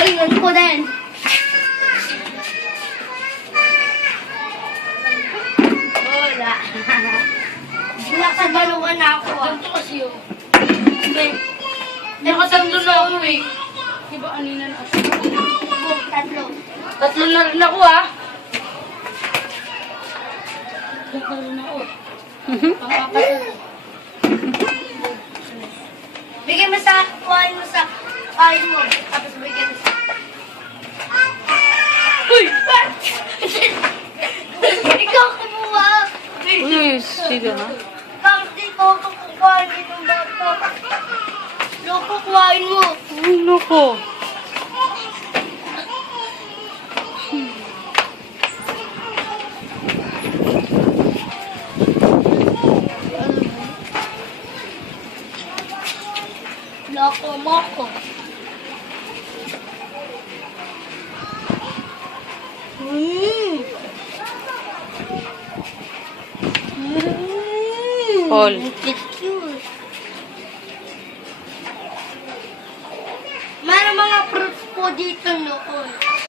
Galingan ko din. Wala. Nakasabaluan na ako. Ganito kasi yun. Hindi. Nakatatlo na ako eh. Diba anina na ako? Tatlo. Tatlo na rin ako ah. Tatlo na rin ako. Pang-apat na. Bigyan mo sa kain mo sa kain mo. Tapos bigyan mo sa... Uy! Ikaw kumuha. Uy, sige ha. Tapos ikaw kukuhain itong bata. Loko, kuhain mo. Uy, loko. Loko mo ko. Paul. Cute. Mayroong mga fruits po dito noon.